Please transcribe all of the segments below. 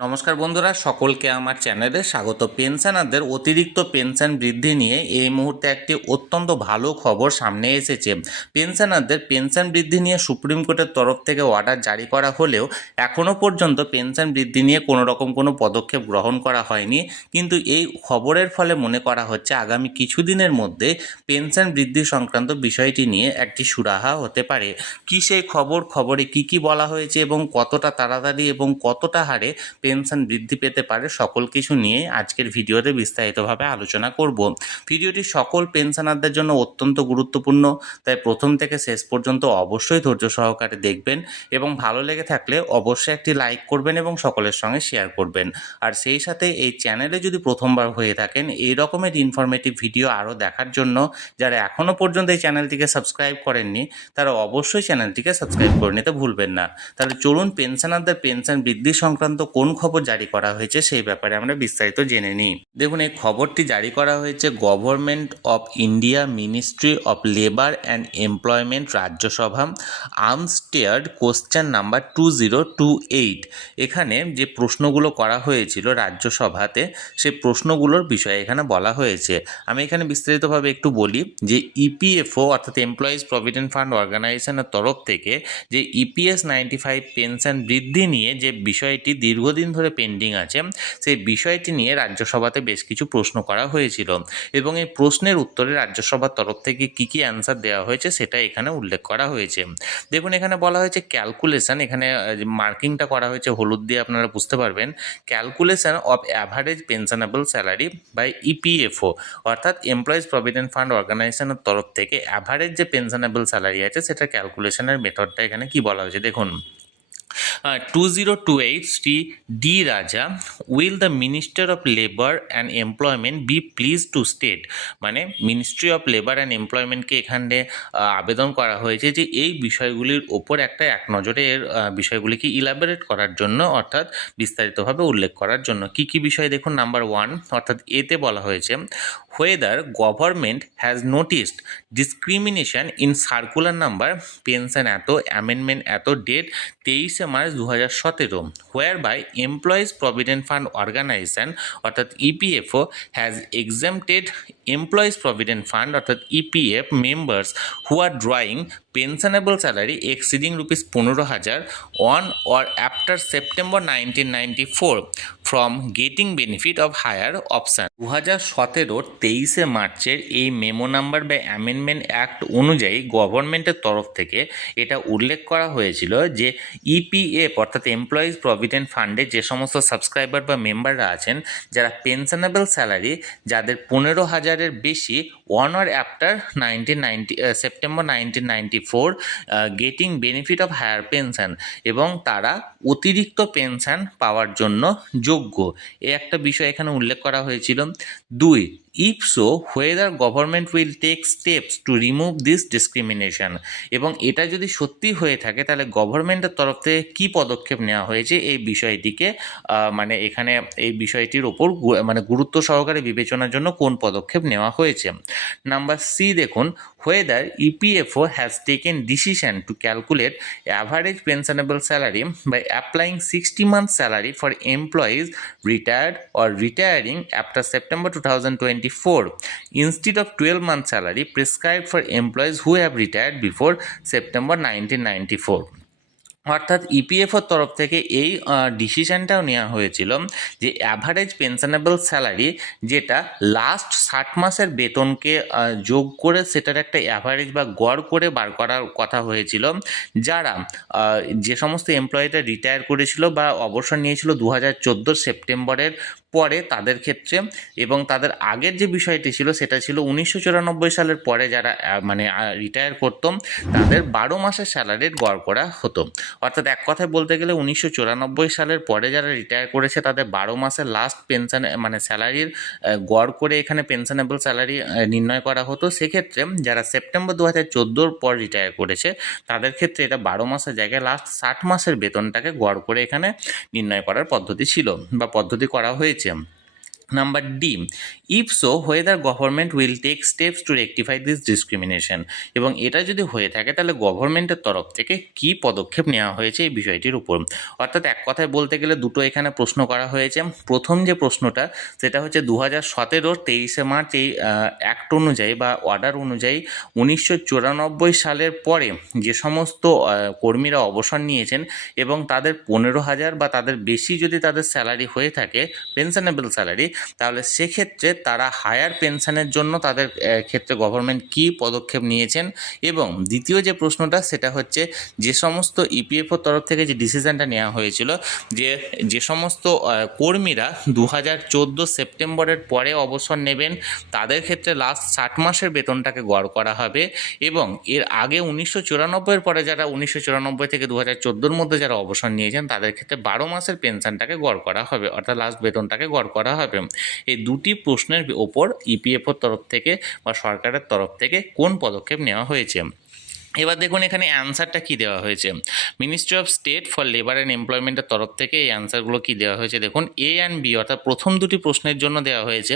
নমস্কার বন্ধুরা, সকলকে আমার চ্যানেলে স্বাগত। পেনশনারদের অতিরিক্ত পেনশন বৃদ্ধি নিয়ে এই মুহূর্তে একটি অত্যন্ত ভালো খবর সামনে এসেছে। পেনশনারদের পেনশন বৃদ্ধি নিয়ে সুপ্রিম কোর্টের তরফ থেকে অর্ডার জারি করা হলেও এখনও পর্যন্ত পেনশন বৃদ্ধি নিয়ে কোনো পদক্ষেপ গ্রহণ করা হয়নি। কিন্তু এই খবরের ফলে মনে করা হচ্ছে আগামী কিছুদিনের মধ্যে পেনশন বৃদ্ধি সংক্রান্ত বিষয়টি নিয়ে একটি সুরাহা হতে পারে। কী সেই খবরে কি বলা হয়েছে এবং কতটা তাড়াতাড়ি এবং কতটা হারে পেনশন বৃদ্ধি পেতে পারে, সকল কিছু নিয়ে আজকের ভিডিওতে বিস্তারিতভাবে আলোচনা করব। ভিডিওটি সকল পেনশনারদের জন্য অত্যন্ত গুরুত্বপূর্ণ, তাই প্রথম থেকে শেষ পর্যন্ত অবশ্যই ধৈর্য সহকারে দেখবেন এবং ভালো লেগে থাকলে অবশ্যই একটি লাইক করবেন এবং সকলের সঙ্গে শেয়ার করবেন। আর সেই সাথে এই চ্যানেলে যদি প্রথমবার হয়ে থাকেন এই রকমের ইনফরমেটিভ ভিডিও আরও দেখার জন্য যারা এখনও পর্যন্ত এই চ্যানেলটিকে সাবস্ক্রাইব করেননি তারা অবশ্যই চ্যানেলটিকে সাবস্ক্রাইব করে নিতে ভুলবেন না। তাহলে চলুন পেনশনারদের পেনশন বৃদ্ধি সংক্রান্ত কোন খবর জারি করা হয়েছে সেই ব্যাপারে আমরা বিস্তারিত জেনে নিই। দেখুন, এই খবরটি জারি করা হয়েছে government of India, ministry of labour and employment, Rajya Sabha, আনস্টেয়ার্ড question number 2028। এখানে যে প্রশ্নগুলো করা হয়েছিল রাজ্যসভাতে সেই প্রশ্নগুলোর বিষয়ে এখানে বলা হয়েছে। আমি এখানে বিস্তারিতভাবে একটু বলি যে ইপিএফও অর্থাৎ এমপ্লয়িজ প্রভিডেন্ট ফান্ড অর্গানাইজেশনের তরফ থেকে যে ইপিএস 95 পেনশন বৃদ্ধি নিয়ে যে বিষয়টি দীর্ঘদিন ধরে পেন্ডিং আছে সেই বিষয়টি নিয়ে রাজ্যসভাতে বেশ কিছু প্রশ্ন করা হয়েছিল এবং এই প্রশ্নের উত্তরে রাজ্যসভার তরফ থেকে কী অ্যান্সার দেওয়া হয়েছে সেটা এখানে উল্লেখ করা হয়েছে। দেখুন, এখানে বলা হয়েছে ক্যালকুলেশন, এখানে মার্কিংটা করা হয়েছে হলুদ দিয়ে, আপনারা বুঝতে পারবেন। Calculation of average pensionable salary by EPFO অর্থাৎ এমপ্লয়িজ প্রভিডেন্ট ফান্ড অর্গানাইজেশনের তরফ থেকে অ্যাভারেজ যে পেনশনেবল স্যালারি আছে সেটা ক্যালকুলেশনের মেথডটা এখানে কি বলা হয়েছে দেখুন। 2028 Sri D. Raja, will the Minister of Labour and Employment be pleased to state, মানে মিনিস্ট্রি অফ লেবার অ্যান্ড এমপ্লয়মেন্টকে এখানে আবেদন করা হয়েছে যে এই বিষয়গুলির ওপর একটা এক নজরে এর বিষয়গুলিকে ইলাবোরেট করার জন্য, অর্থাৎ বিস্তারিতভাবে উল্লেখ করার জন্য। কি বিষয় দেখুন, নাম্বার 1 অর্থাৎ এতে বলা হয়েছে whether government has noticed discrimination in circular number pension এত অ্যামেন্ডমেন্ট এত date 23 March 2017 whereby employees provident fund organization অর্থাৎ EPFO has exempted employees provident fund অর্থাৎ EPF members who are drawing pensionable salary exceeding rupees 15,000 on or after September 1994 from getting benefit of higher option। 2017 23 মার্চের এই memo number বা amendment act অনুযায়ী গভর্নমেন্টের তরফ থেকে এটা উল্লেখ করা হয়েছিল যে ইপিএফ অর্থাৎ এমপ্লয়িজ প্রভিডেন্ট ফান্ডে যে সমস্ত সাবস্ক্রাইবার বা মেম্বাররা আছেন যারা পেনশনেবল স্যালারি যাদের 15,000-এর বেশি on or after September 1994 getting benefit of higher pension, এবং তারা অতিরিক্ত পেনশন পাওয়ার জন্য যোগ্য, এই একটা বিষয় এখানে উল্লেখ করা হয়েছিল। 2, if so whether government will take steps to remove this discrimination, এবং এটা যদি সত্যি হয়ে থাকে তাহলে গভর্নমেন্টের তরফ থেকে কী পদক্ষেপ নেওয়া হয়েছে এই বিষয়টিকে মানে এখানে এই বিষয়টির ওপর মানে গুরুত্ব সহকারে বিবেচনার জন্য কোন পদক্ষেপ নেওয়া হয়েছে। নাম্বার সি দেখুন, whether EPFO has taken decision to calculate average pensionable salary by applying 60 months salary for employees retired or retiring after September 2024 instead of 12 month salary prescribed for employees who have retired before September 1994। অর্থাৎ ইপিএফওর তরফ থেকে এই ডিসিশনটাও নেওয়া হয়েছিল যে average pensionable salary যেটা last 60 মাসের বেতনকে যোগ করে সেটার একটা অ্যাভারেজ বা গড় করে বার করার কথা হয়েছিল, যারা যে সমস্ত এমপ্লয়িরা রিটায়ার করেছিল বা অবসর নিয়েছিল 2014 সেপ্টেম্বরের পরে তাদের ক্ষেত্রে, এবং তাদের আগের যে বিষয়টি ছিল সেটা ছিল 1994 সালের পরে যারা মানে রিটায়ার করতো তাদের 12 মাসের স্যালারির গড় করা হতো। অর্থাৎ এক কথায় বলতে গেলে 1994 সালের পরে যারা রিটায়ার করেছে তাদের 12 মাসের লাস্ট পেনশন মানে স্যালারির গড় করে এখানে পেনশনেবল স্যালারি নির্ণয় করা হতো। সেক্ষেত্রে যারা সেপ্টেম্বর 2014 পর রিটায়ার করেছে তাদের ক্ষেত্রে এটা 12 মাসের জায়গায় লাস্ট 60 মাসের বেতনটাকে গড় করে এখানে নির্ণয় করার পদ্ধতি ছিল বা পদ্ধতি করা হয়েছে। Number D, if so whether government will take steps to rectify this discrimination, এবং এটা যদি হয়ে থাকে তাহলে গভর্নমেন্টের তরফ থেকে কি পদক্ষেপ নেওয়া হয়েছে এই বিষয়টির উপর। অর্থাৎ এক কথায় বলতে গেলে দুটো এখানে প্রশ্ন করা হয়েছে। প্রথম যে প্রশ্নটা সেটা হচ্ছে 2017 23শে মার্চ এই অ্যাক্ট অনুযায়ী বা অর্ডার অনুযায়ী 1994 সালের পরে যে সমস্ত কর্মীরা অবসর নিয়েছেন এবং তাদের 15,000 বা তাদের বেশি যদি তাদের স্যালারি হয়ে থাকে, পেনশনেবল স্যালারি, তাহলে সেক্ষেত্রে তারা হায়ার পেনশনের জন্য তাদের ক্ষেত্রে গভর্নমেন্ট কী পদক্ষেপ নিয়েছেন। এবং দ্বিতীয় যে প্রশ্নটা সেটা হচ্ছে যে সমস্ত ইপিএফওর তরফ থেকে যে ডিসিশনটা নেওয়া হয়েছিল যে সমস্ত কর্মীরা 2014 সেপ্টেম্বরের পরে অবসর নেবেন তাদের ক্ষেত্রে লাস্ট 60 মাসের বেতনটাকে গড় করা হবে, এবং এর আগে 1994 পরে যারা 1994 থেকে 2014 মধ্যে যারা অবসর নিয়েছেন তাদের ক্ষেত্রে 12 মাসের পেনশনটাকে গড় করা হবে, অর্থাৎ লাস্ট বেতনটাকে গড় করা হবে। এই দুটি প্রশ্নের ওপর ইপিএফওর তরফ থেকে বা সরকারের তরফ থেকে কোন পদক্ষেপ নেওয়া হয়েছে। এবার দেখুন এখানে অ্যান্সারটা কী দেওয়া হয়েছে। Ministry of state for labour and এমপ্লয়মেন্টের তরফ থেকে এই অ্যান্সারগুলো কী দেওয়া হয়েছে দেখুন। এ অ্যান্ড বি অর্থাৎ প্রথম দুটি প্রশ্নের জন্য দেওয়া হয়েছে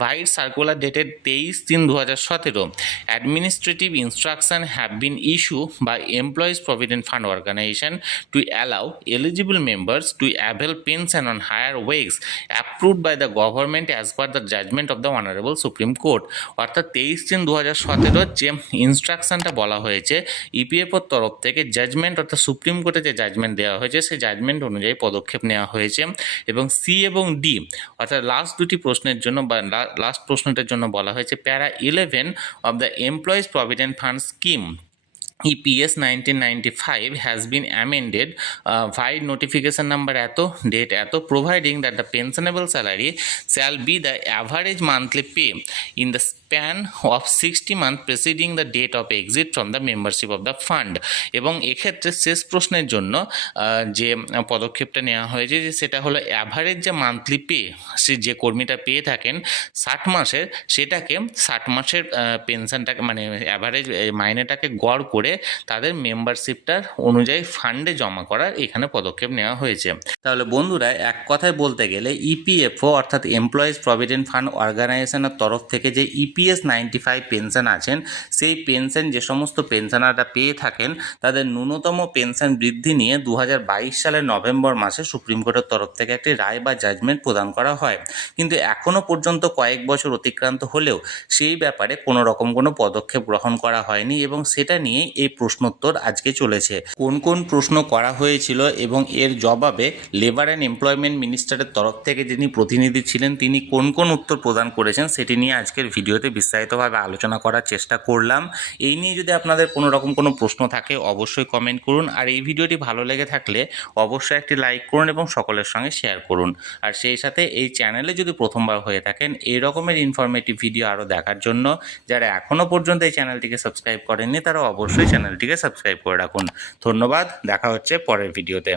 vide circular dated 23/3/2017 administrative instruction have been issued by employees provident fund organization to allow eligible members to avail pension on higher wages approved by the government as per the judgment of the honourable Supreme Court. অর্থাৎ 23/3/2017 যে ইনস্ট্রাকশনটা বলা হয়েছে ইপিএফওর তরফ থেকে judgement অর্থাৎ supreme কোর্টে যে judgement দেওয়া হয়েছে সেই জাজমেন্ট অনুযায়ী পদক্ষেপ নেওয়া হয়েছে। এবং সি এবং ডি অর্থাৎ লাস্ট দুটি প্রশ্নের জন্য বা লাস্ট প্রশ্নটার জন্য বলা হয়েছে প্যারা 11 of the employees provident fund scheme EPS 1995 has been amended by notification number এত date এত providing that the pensionable salary shall be the average monthly pay in the span of 60 months preceding the date of exit from the membership of the fund। এবং এক্ষেত্রে শেষ প্রশ্নের জন্য যে পদক্ষেপটা নেওয়া হয়েছে যে সেটা হলো অ্যাভারেজ যে মান্থলি পে সে যে কর্মীটা পেয়ে থাকেন 60 মাসের, সেটাকে 60 মাসের পেনশনটাকে মানে অ্যাভারেজ মাইনেটাকে গড় করে তাদের মেম্বারশিপটার অনুযায়ী ফান্ডে জমা করার এখানে পদক্ষেপ নেওয়া হয়েছে। তাহলে বন্ধুরা এক কথায় বলতে গেলে ইপিএফও অর্থাৎ এমপ্লয়িজ প্রভিডেন্ট ফান্ড অর্গানাইজেশনের তরফ থেকে যে EPS 95 পেনশন আছেন সেই পেনশন যে সমস্ত পেনশনাররা পেয়ে থাকেন তাদের ন্যূনতম পেনশন বৃদ্ধি নিয়ে 2022 সালের নভেম্বর মাসে সুপ্রিম কোর্টের তরফ থেকে একটি রায় বা জাজমেন্ট প্রদান করা হয়। কিন্তু এখনও পর্যন্ত কয়েক বছর অতিক্রান্ত হলেও সেই ব্যাপারে কোনো রকম কোনো পদক্ষেপ গ্রহণ করা হয়নি, এবং সেটা নিয়ে এই প্রশ্নোত্তর আজকে চলেছে। কোন কোন প্রশ্ন করা হয়েছিল এবং এর জবাবে লেবার অ্যান্ড এমপ্লয়মেন্ট মিনিস্টারের তরফ থেকে যিনি প্রতিনিধি ছিলেন তিনি কোন কোন উত্তর প্রদান করেছেন সেটি নিয়ে আজকের ভিডিওতে বিস্তারিতভাবে আলোচনা করার চেষ্টা করলাম। এই নিয়ে যদি আপনাদের কোনো রকম কোনো প্রশ্ন থাকে অবশ্যই কমেন্ট করুন, আর এই ভিডিওটি ভালো লেগে থাকলে অবশ্যই একটি লাইক করুন এবং সকলের সঙ্গে শেয়ার করুন। আর সেই সাথে এই চ্যানেলে যদি প্রথমবার হয়ে থাকেন এই রকমের ইনফরমেটিভ ভিডিও আরও দেখার জন্য যারা এখনও পর্যন্ত এই চ্যানেলটিকে সাবস্ক্রাইব করেননি তারা অবশ্যই চ্যানেলটিকে সাবস্ক্রাইব করে রাখুন। ধন্যবাদ, দেখা হচ্ছে পরের ভিডিওতে।